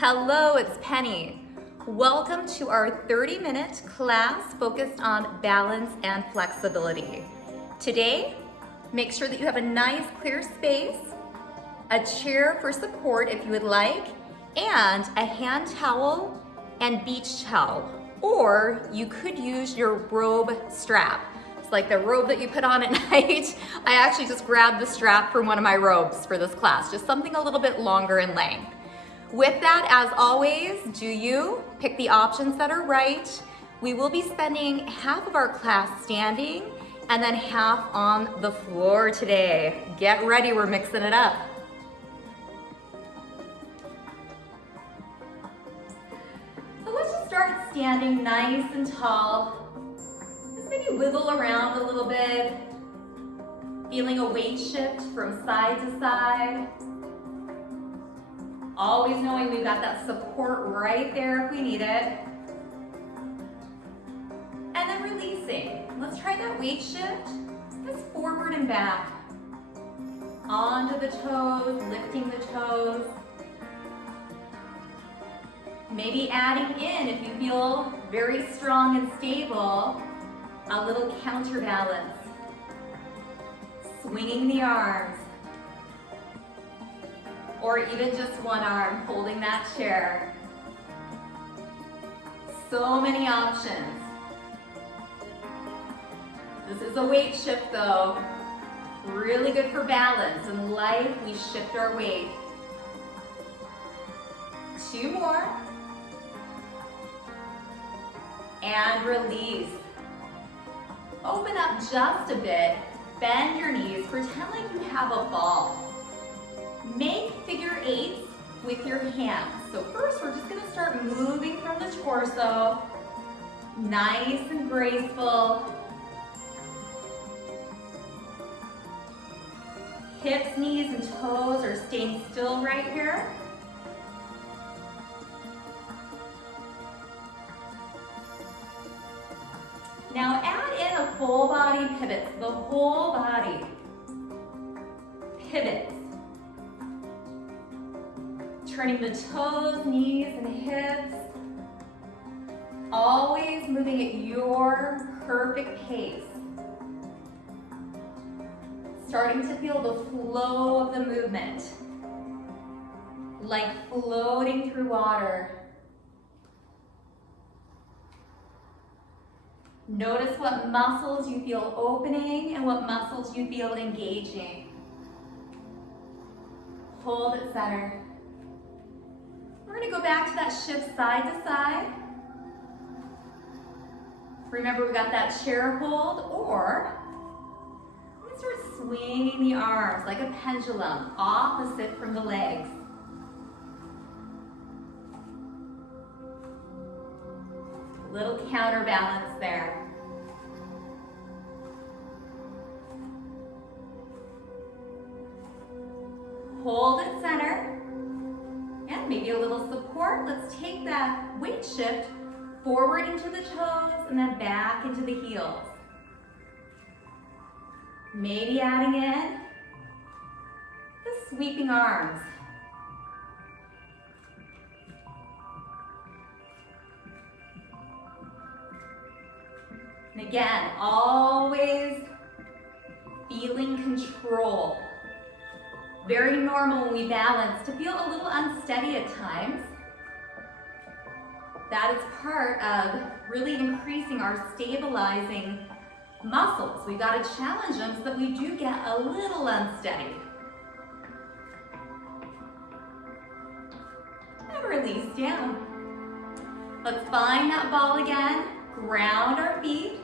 Hello, it's Penny. Welcome to our 30-minute class focused on balance and flexibility. Today, make sure that you have a nice clear space, a chair for support if you would like, and a hand towel and beach towel. Or you could use your robe strap. It's like the robe that you put on at night. I actually just grabbed the strap from one of my robes for this class, just something a little bit longer in length. With that, as always, do you pick the options that are right. We will be spending half of our class standing and then half on the floor today. Get ready, we're mixing it up. So let's just start standing nice and tall. Just maybe wiggle around a little bit, feeling a weight shift from side to side. Always knowing we've got that support right there if we need it. And then releasing. Let's try that weight shift. Just forward and back. Onto the toes, lifting the toes. Maybe adding in, if you feel very strong and stable, a little counterbalance. Swinging the arms. Or even just one arm holding that chair. So many options. This is a weight shift though. Really good for balance. In life, we shift our weight. 2 more. And release. Open up just a bit. Bend your knees. Pretend like you have a ball. Make figure 8s with your hands. So first we're just going to start moving from the torso. Nice and graceful. Hips, knees, and toes are staying still right here. Now add in a full body pivot. The whole body pivots. Turning the toes, knees, and hips. Always moving at your perfect pace. Starting to feel the flow of the movement. Like floating through water. Notice what muscles you feel opening and what muscles you feel engaging. Hold it center. We're going to go back to that shift side to side. Remember, we got that chair hold, or we're going to start swinging the arms like a pendulum, opposite from the legs. Little counterbalance there. Hold it center. And maybe a little support. Let's take that weight shift forward into the toes and then back into the heels. Maybe adding in the sweeping arms. And again, always feeling control. Very normal when we balance to feel a little unsteady at times. That is part of really increasing our stabilizing muscles. We've got to challenge them so that we do get a little unsteady. And release down. Let's find that ball again. Ground our feet.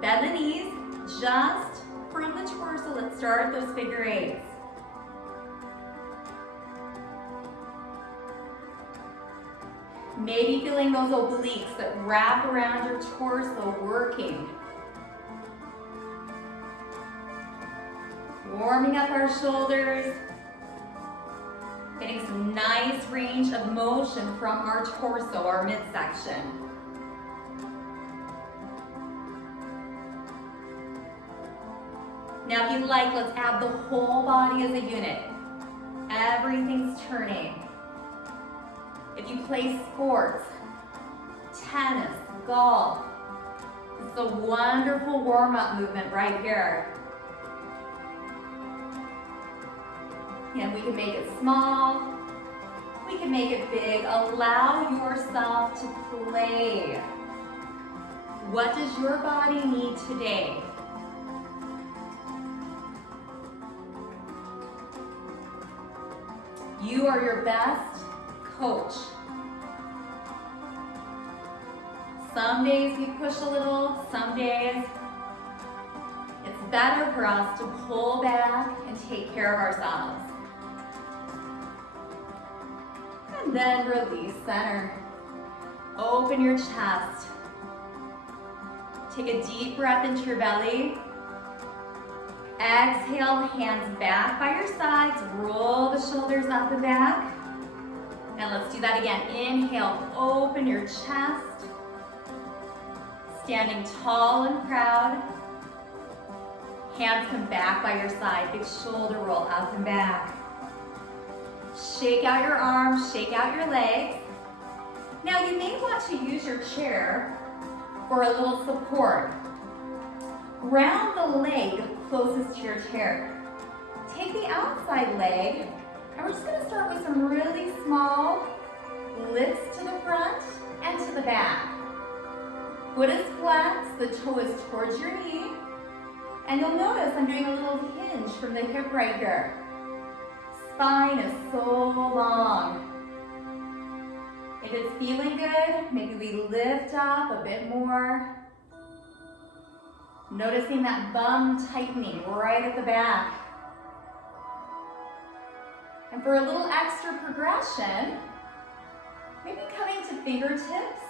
Bend the knees just from the torso. Let's start those figure 8s. Maybe feeling those obliques that wrap around your torso working. Warming up our shoulders. Getting some nice range of motion from our torso, our midsection. Now if you'd like, let's add the whole body as a unit. Everything's turning. If you play sports, tennis, golf, it's a wonderful warm-up movement right here. And we can make it small, we can make it big. Allow yourself to play. What does your body need today? You are your best coach. Some days we push a little, some days it's better for us to pull back and take care of ourselves. And then release center. Open your chest. Take a deep breath into your belly. Exhale, hands back by your sides. Roll the shoulders up and back. And let's do that again. Inhale, open your chest. Standing tall and proud. Hands come back by your side. Big shoulder roll up and back. Shake out your arms, shake out your legs. Now you may want to use your chair for a little support. Round the leg closest to your chair. Take the outside leg, and we're just going to start with some really small lifts to the front and to the back. Foot is flexed, the toe is towards your knee, and you'll notice I'm doing a little hinge from the hip right here. Spine is so long. If it's feeling good, maybe we lift up a bit more. Noticing that bum tightening right at the back. And for a little extra progression, maybe coming to fingertips,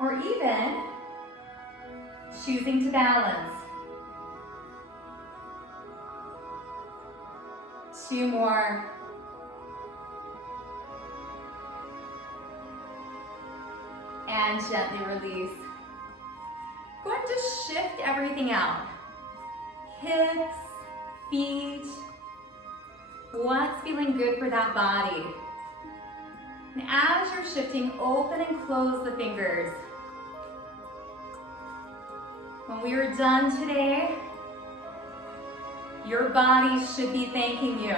or even choosing to balance. 2 more. And gently release. Go ahead and just shift everything out. Hips, feet. What's feeling good for that body? And as you're shifting, open and close the fingers. When we are done today, your body should be thanking you.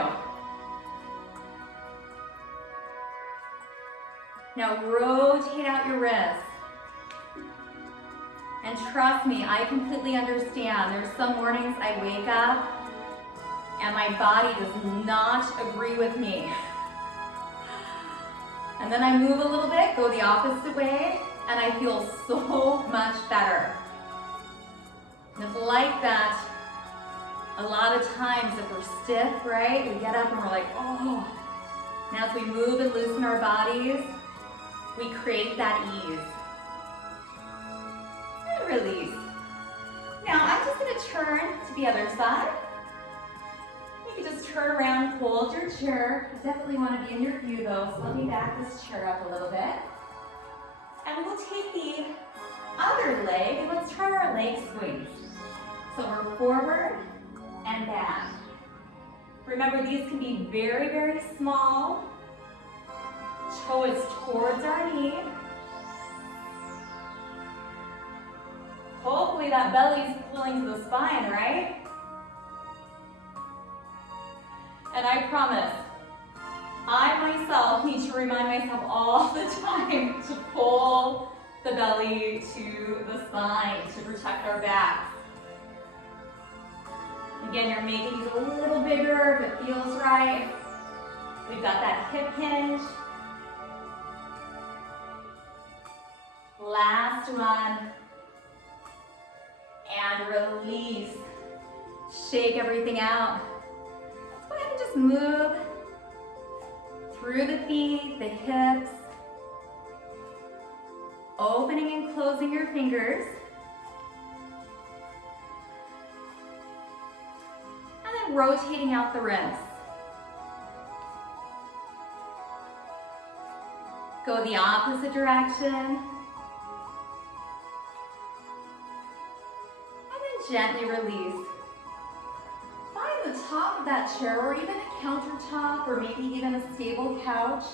Now rotate out your wrists. And trust me, I completely understand. There's some mornings I wake up and my body does not agree with me. And then I move a little bit, go the opposite way, and I feel so much better. And it's like that a lot of times if we're stiff, right? We get up and we're like, oh. And as we move and loosen our bodies, we create that ease. And release. Now I'm just gonna turn to the other side. You can just turn around, hold your chair. I definitely wanna be in your view though, so let me back this chair up a little bit. And we'll take the other leg and let's try our leg swings. So we're forward and back. Remember, these can be very, very small. Toe is towards our knee. Hopefully that belly's pulling to the spine, right? And I promise, I myself need to remind myself all the time to pull the belly to the spine to protect our backs. Again, you're making these a little bigger if it feels right. We've got that hip hinge. Last one. And release. Shake everything out. Let's go ahead and just move through the feet, the hips. Opening and closing your fingers. And then rotating out the wrists. Go the opposite direction. Gently release. Find the top of that chair or even a countertop or maybe even a stable couch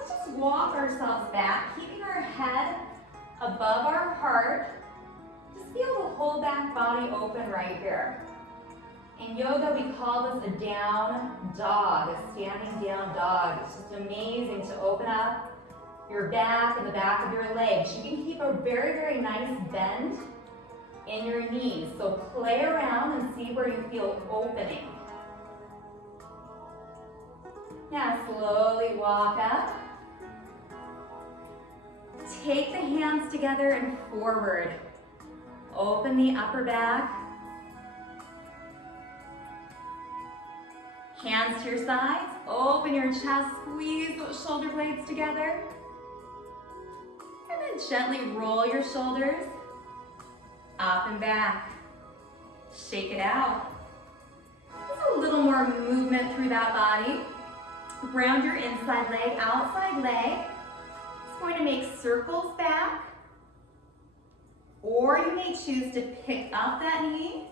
Let's just walk ourselves back, keeping our head above our heart. Just be able to hold that body open right here. In yoga, we call this a down dog, a standing down dog. It's just amazing to open up your back and the back of your legs. You can keep a very, very nice bend in your knees. So play around and see where you feel opening. Now slowly walk up. Take the hands together and forward. Open the upper back. Hands to your sides. Open your chest. Squeeze those shoulder blades together. And then gently roll your shoulders up and back. Shake it out. Just a little more movement through that body. Ground your inside leg, outside leg. It's going to make circles back. Or you may choose to pick up that knee,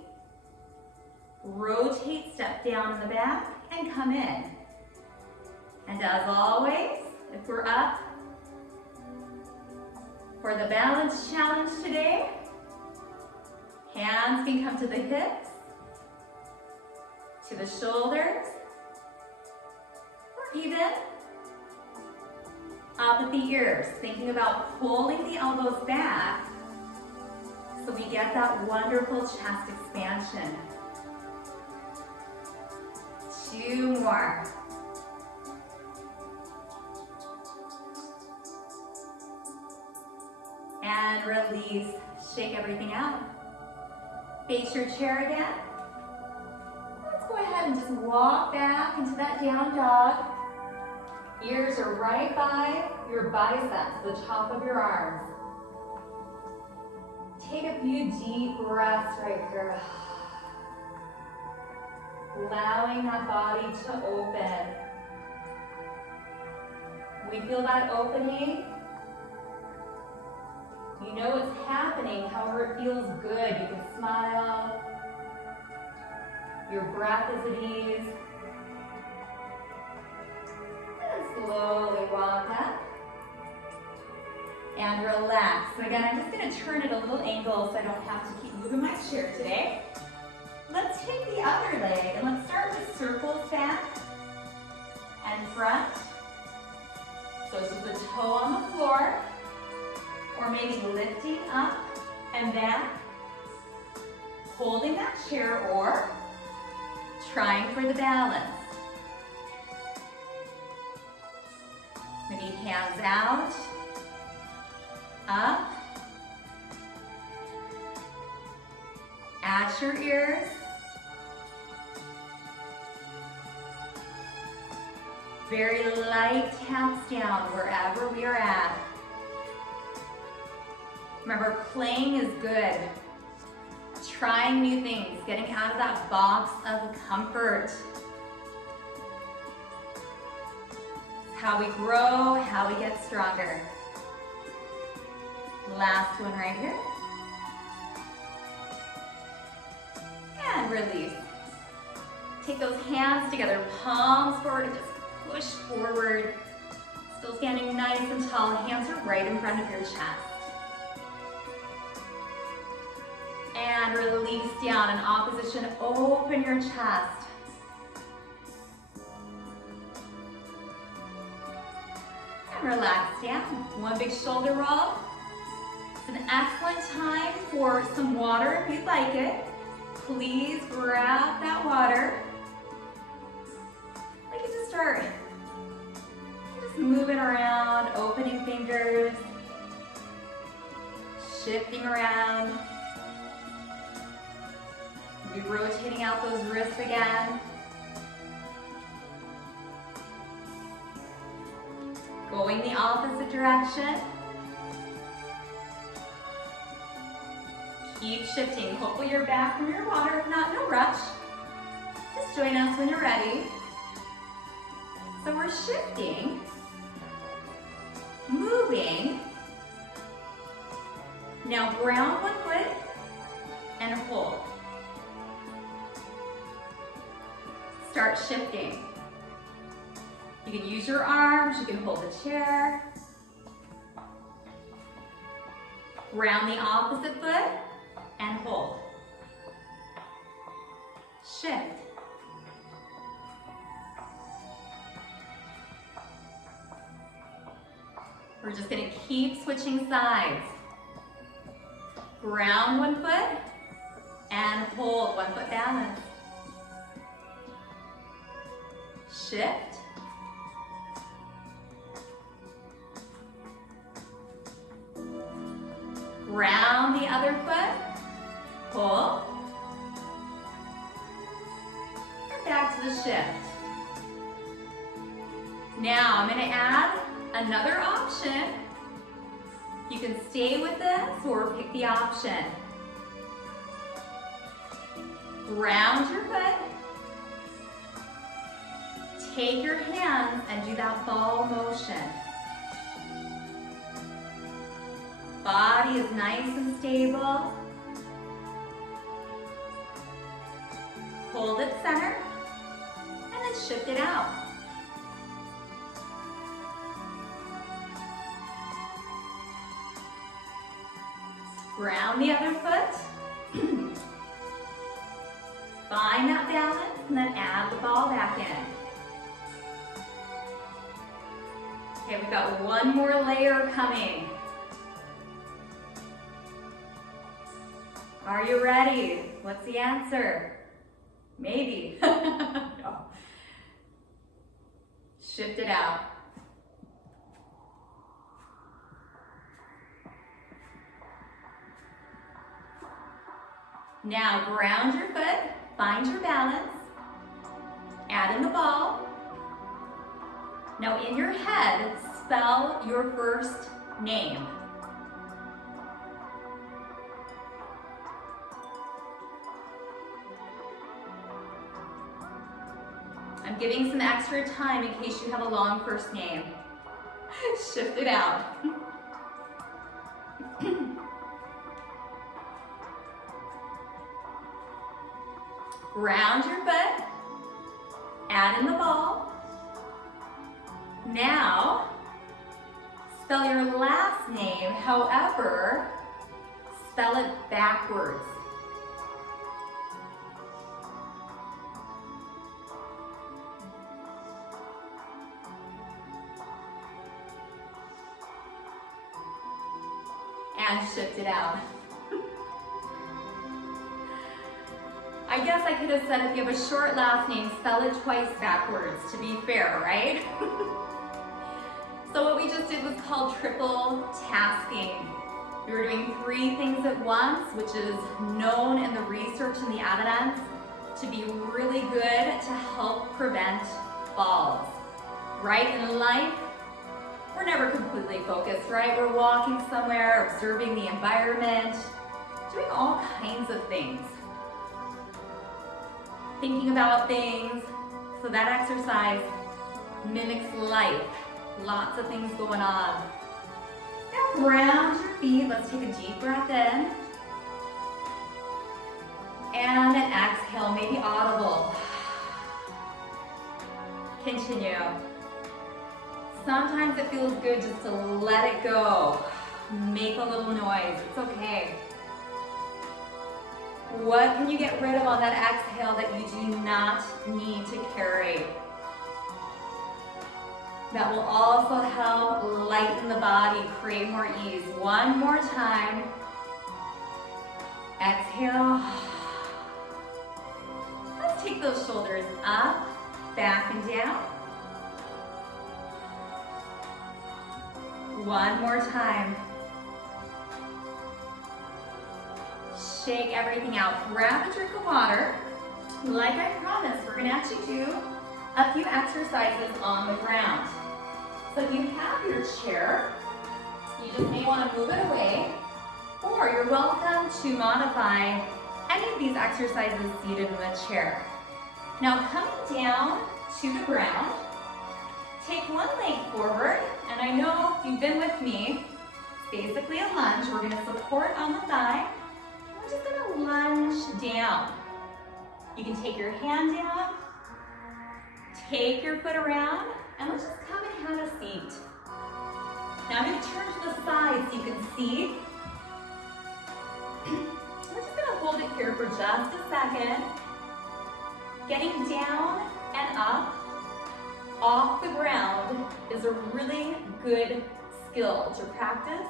rotate, step down in the back, and come in. And as always, if we're up for the balance challenge today, hands can come to the hips, to the shoulders, or even up at the ears, thinking about pulling the elbows back so we get that wonderful chest expansion. 2 more. And release. Shake everything out. Face your chair again. Let's go ahead and just walk back into that down dog. Ears are right by your biceps, the top of your arms. Take a few deep breaths right here. Allowing that body to open. We feel that opening. You know what's happening, however it feels good. You can smile. Your breath is at ease. And slowly walk up. And relax. So again, I'm just going to turn it a little angle so I don't have to keep moving my chair today. Let's take the other leg and let's start with circles back and front. So this is the toe on the floor, or maybe lifting up and back, holding that chair, or trying for the balance. Maybe hands out, up, at your ears. Very light taps down wherever we are at. Remember, playing is good. Trying new things, getting out of that box of comfort. How we grow, how we get stronger. Last one right here. And release. Take those hands together, palms forward, and just push forward. Still standing nice and tall. Hands are right in front of your chest. And release down in opposition. Open your chest. And relax down. One big shoulder roll. It's an excellent time for some water if you'd like it. Please grab that water. Like it to start. Just moving around, opening fingers, shifting around. Maybe rotating out those wrists again. Going the opposite direction. Keep shifting. Hopefully you're back from your water. If not, no rush. Just join us when you're ready. So we're shifting, moving. Now ground one foot and hold. Start shifting. You can use your arms, you can hold the chair. Round the opposite foot and hold. Shift. We're just gonna keep switching sides. Ground one foot and hold 1 foot balance. Shift. Round the other foot, pull, and back to the shift. Now I'm going to add another option. You can stay with this or pick the option. Round your foot, take your hands and do that ball motion. Body is nice and stable. Hold it center, and then shift it out. Ground the other foot. Find that balance, and then add the ball back in. Okay, we've got one more layer coming. Are you ready? What's the answer? Maybe. No. Shift it out. Now ground your foot, find your balance, add in the ball. Now in your head, spell your first name. I'm giving some extra time in case you have a long first name. Shift it out. Ground your foot, add in the ball. Now, spell your last name, however, spell it backwards. And shift it out. I guess I could have said if you have a short last name, spell it twice backwards to be fair, right? So what we just did was called triple tasking. We were doing 3 things at once, which is known in the research and the evidence to be really good to help prevent falls. Right? In life, we're never completely focused, right? We're walking somewhere, observing the environment, doing all kinds of things. Thinking about things. So that exercise mimics life. Lots of things going on. Now ground your feet. Let's take a deep breath in. And an exhale, maybe audible. Continue. Sometimes it feels good just to let it go. Make a little noise, it's okay. What can you get rid of on that exhale that you do not need to carry? That will also help lighten the body, create more ease. One more time. Exhale. Let's take those shoulders up, back and down. One more time. Shake everything out. Grab a drink of water. Like I promised, we're gonna actually do a few exercises on the ground. So if you have your chair, you just may want to move it away, or you're welcome to modify any of these exercises seated in the chair. Now coming down to the ground, take one leg forward, and I know if you've been with me, it's basically a lunge. We're gonna support on the thigh. We're just gonna lunge down. You can take your hand down, Take your foot around and let's just come and have a seat. Now I'm going to turn to the side so you can see. We're just going to hold it here for just a second. Getting down and up off the ground is a really good skill to practice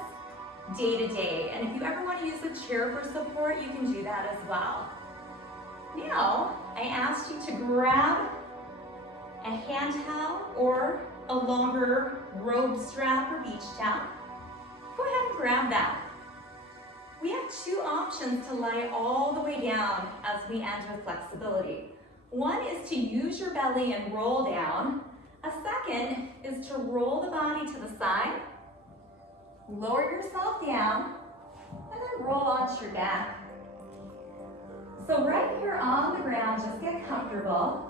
day to day. And if you ever want to use a chair for support, you can do that as well. Now, I asked you to grab a hand towel or a longer robe strap or beach towel. Go ahead and grab that. We have two options to lie all the way down as we end with flexibility. One is to use your belly and roll down. A second is to roll the body to the side, lower yourself down, and then roll onto your back. So right here on the ground, just get comfortable.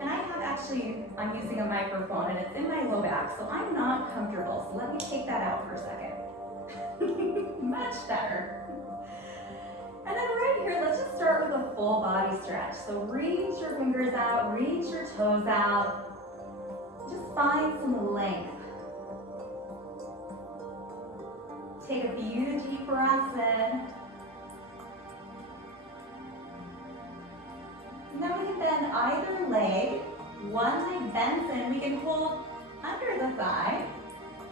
And I have actually, I'm using a microphone and it's in my low back, so I'm not comfortable. So let me take that out for a second. Much better. And then right here, let's just start with a full body stretch. So reach your fingers out, reach your toes out. Just find some length. Take a few deep breaths in. And then we can bend either leg. One leg bends in. We can hold under the thigh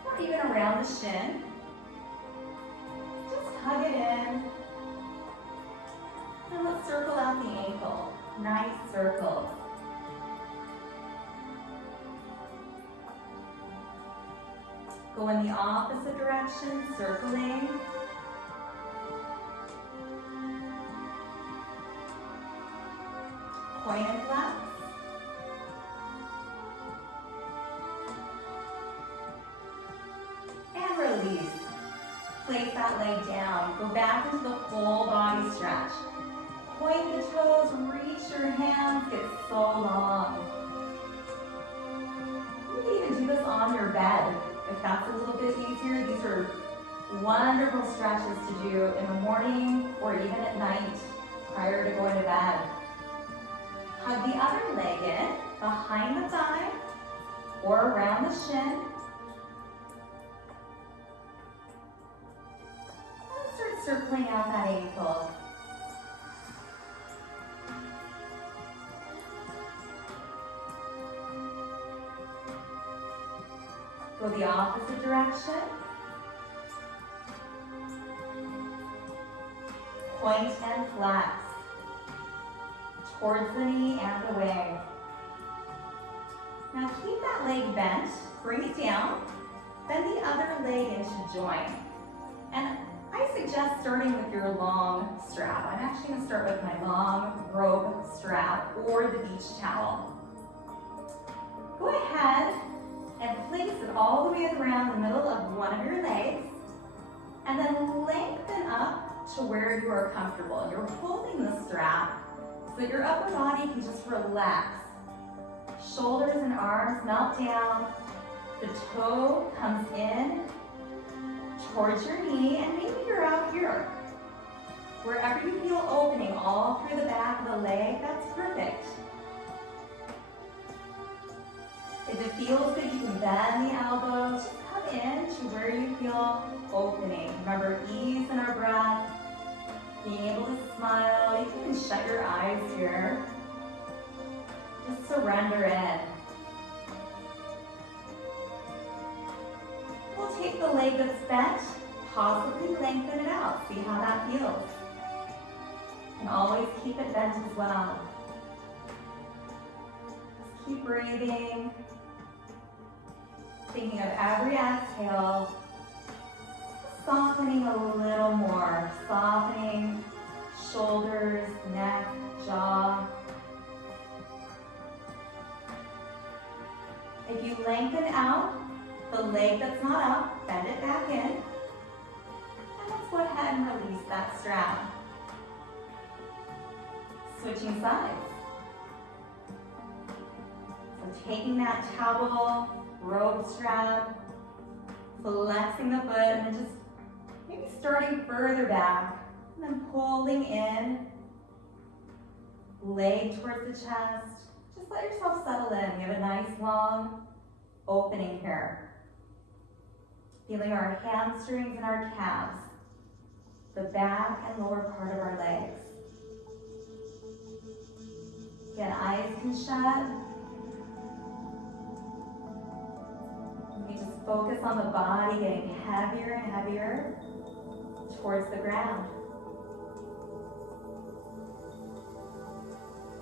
or even around the shin. Just hug it in. And let's circle out the ankle. Nice circles. Go in the opposite direction, circling. Point and flex. And release. Place that leg down. Go back into the full body stretch. Point the toes, reach your hands, get so long. You can even do this on your bed if that's a little bit easier. These are wonderful stretches to do in the morning or even at night prior to going to bed. Hug the other leg in behind the thigh or around the shin. And start circling out that ankle. Go the opposite direction. Point and flex. Towards the knee and away. Now keep that leg bent. Bring it down. Bend the other leg into join. And I suggest starting with your long strap. I'm actually going to start with my long robe strap or the beach towel. Go ahead and place it all the way around the middle of one of your legs, and then lengthen up to where you are comfortable. You're holding the strap so that your upper body can just relax. Shoulders and arms melt down. The toe comes in towards your knee, and maybe you're out here. Wherever you feel opening all through the back of the leg, that's perfect. If it feels good, you can bend the elbows. Just come in to where you feel opening. Remember, ease in our breath. Being able to smile. You can even shut your eyes here. Just surrender in. We'll take the leg that's bent, possibly lengthen it out. See how that feels. And always keep it bent as well. Just keep breathing. Thinking of every exhale, softening a little more, softening shoulders, neck, jaw. If you lengthen out the leg that's not up, bend it back in. And let's go ahead and release that strap. Switching sides. So taking that towel, robe strap, flexing the foot, and then just maybe starting further back, and then pulling in, leg towards the chest, Just let yourself settle in. We have a nice long opening here. Feeling our hamstrings and our calves, the back and lower part of our legs. Again, eyes can shut. We just focus on the body getting heavier and heavier towards the ground.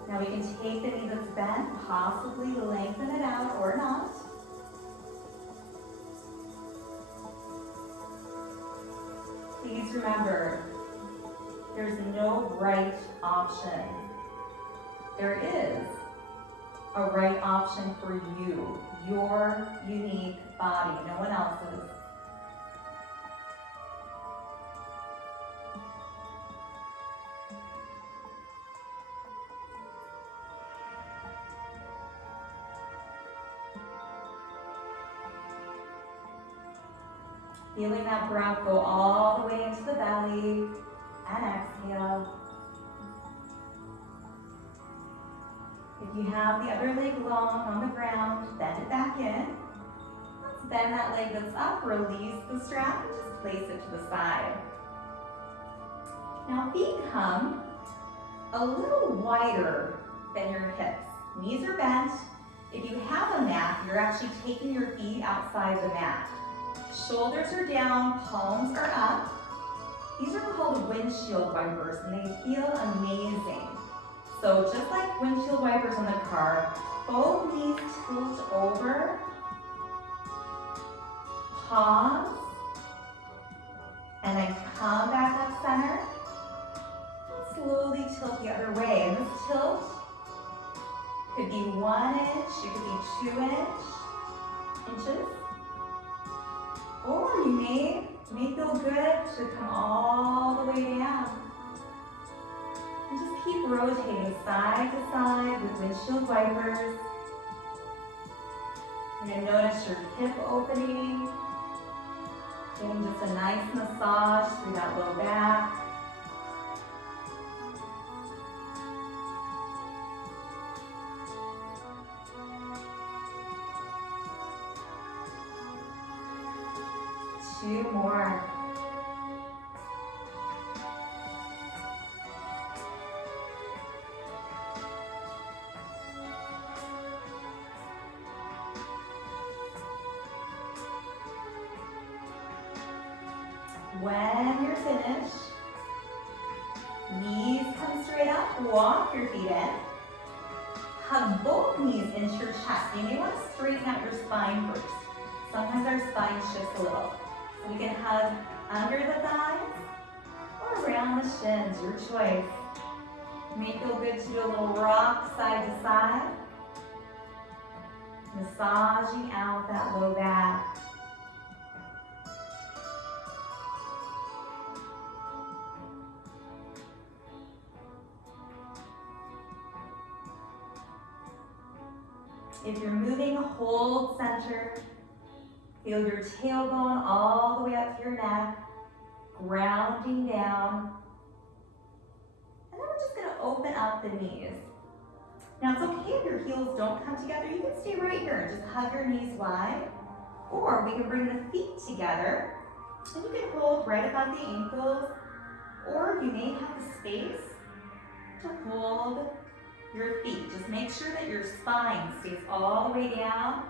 Now we can take the knee that's bent, possibly lengthen it out or not. Please remember, there's no right option. There is a right option for you, your unique body, no one else's. Feeling that breath go all the way into the belly and exhale. If you have the other leg long on the ground, bend it back in. Let's bend that leg that's up, release the strap, and just place it to the side. Now feet come a little wider than your hips. Knees are bent. If you have a mat, you're actually taking your feet outside the mat. Shoulders are down, palms are up. These are called windshield wipers and they feel amazing. So just like windshield wipers in the car, both knees tilt over, pause, and then come back up center. Slowly tilt the other way. And this tilt could be 1 inch, it could be 2 inches. Or you may feel good to come all the way down. And just keep rotating side to side with windshield wipers. You're going to notice your hip opening, getting just a nice massage through that low back. Two more. When you're finished, knees come straight up, walk your feet in. Hug both knees into your chest. You may want to straighten out your spine first. Sometimes our spine shifts a little. So we can hug under the thighs or around the shins, your choice. It may feel good to do a little rock side to side. Massaging out that low back. If you're moving, hold center. Feel your tailbone all the way up to your neck, grounding down. And then we're just gonna open up the knees. Now it's okay if your heels don't come together. You can stay right here and just hug your knees wide. Or we can bring the feet together and you can hold right above the ankles. Or you may have the space to hold your feet. Just make sure that your spine stays all the way down.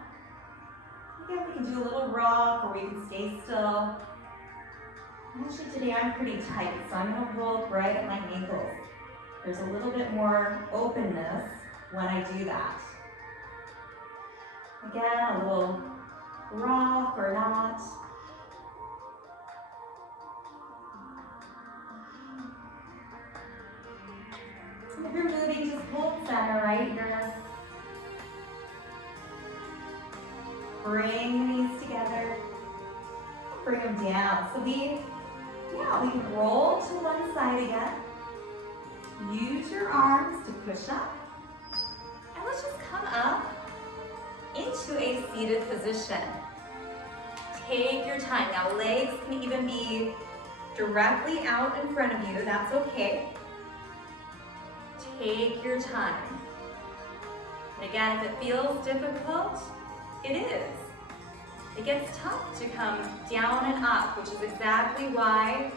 Again, we can do a little rock or we can stay still. Actually today I'm pretty tight, so I'm gonna hold right at my ankles. There's a little bit more openness when I do that. Again, a little rock or not. If you're moving, just hold center right here. Bring the knees together. Bring them down. So we can roll to one side again. Use your arms to push up. And let's just come up into a seated position. Take your time. Now legs can even be directly out in front of you. That's okay. Take your time. Again, if it feels difficult, it is. It gets tough to come down and up, which is exactly why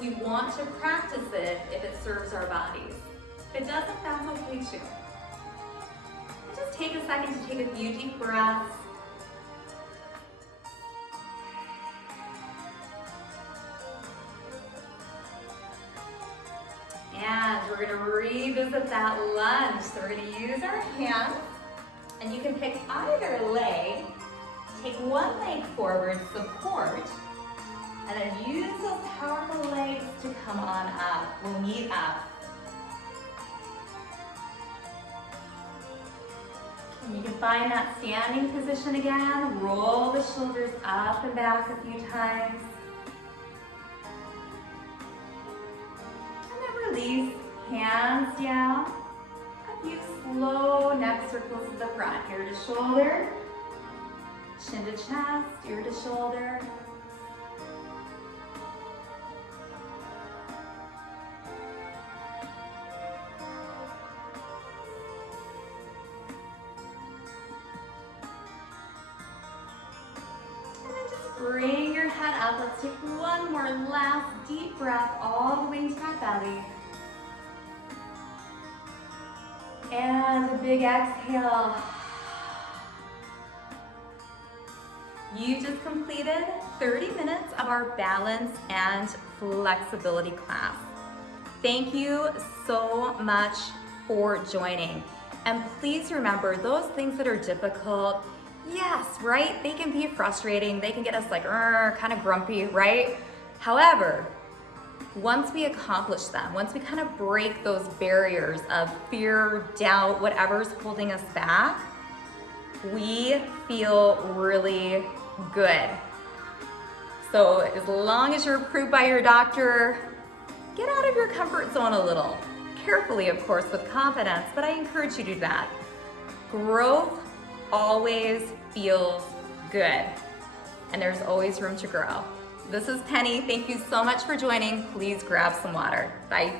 we want to practice it if it serves our bodies. If it doesn't, that's okay too. And just take a second to take a few deep breaths. And we're gonna revisit that lunge. So we're gonna use our hands, and you can pick either leg. Take one leg forward, support, and then use those powerful legs to come on up. We'll meet up. And you can find that standing position again. Roll the shoulders up and back a few times. And then release, hands down. A few slow neck circles to the front. Ear to shoulder, chin to chest, ear to shoulder. Bring your head up. Let's take one more last deep breath all the way into that belly. And a big exhale. You just completed 30 minutes of our balance and flexibility class. Thank you so much for joining. And please remember, those things that are difficult, yes, right? They can be frustrating. They can get us like, kind of grumpy, right? However, once we accomplish them, once we kind of break those barriers of fear, doubt, whatever's holding us back, we feel really good. So as long as you're approved by your doctor, get out of your comfort zone a little. Carefully, of course, with confidence, but I encourage you to do that. Growth always feels good, and there's always room to grow. This is Penny. Thank you so much for joining. Please grab some water. Bye.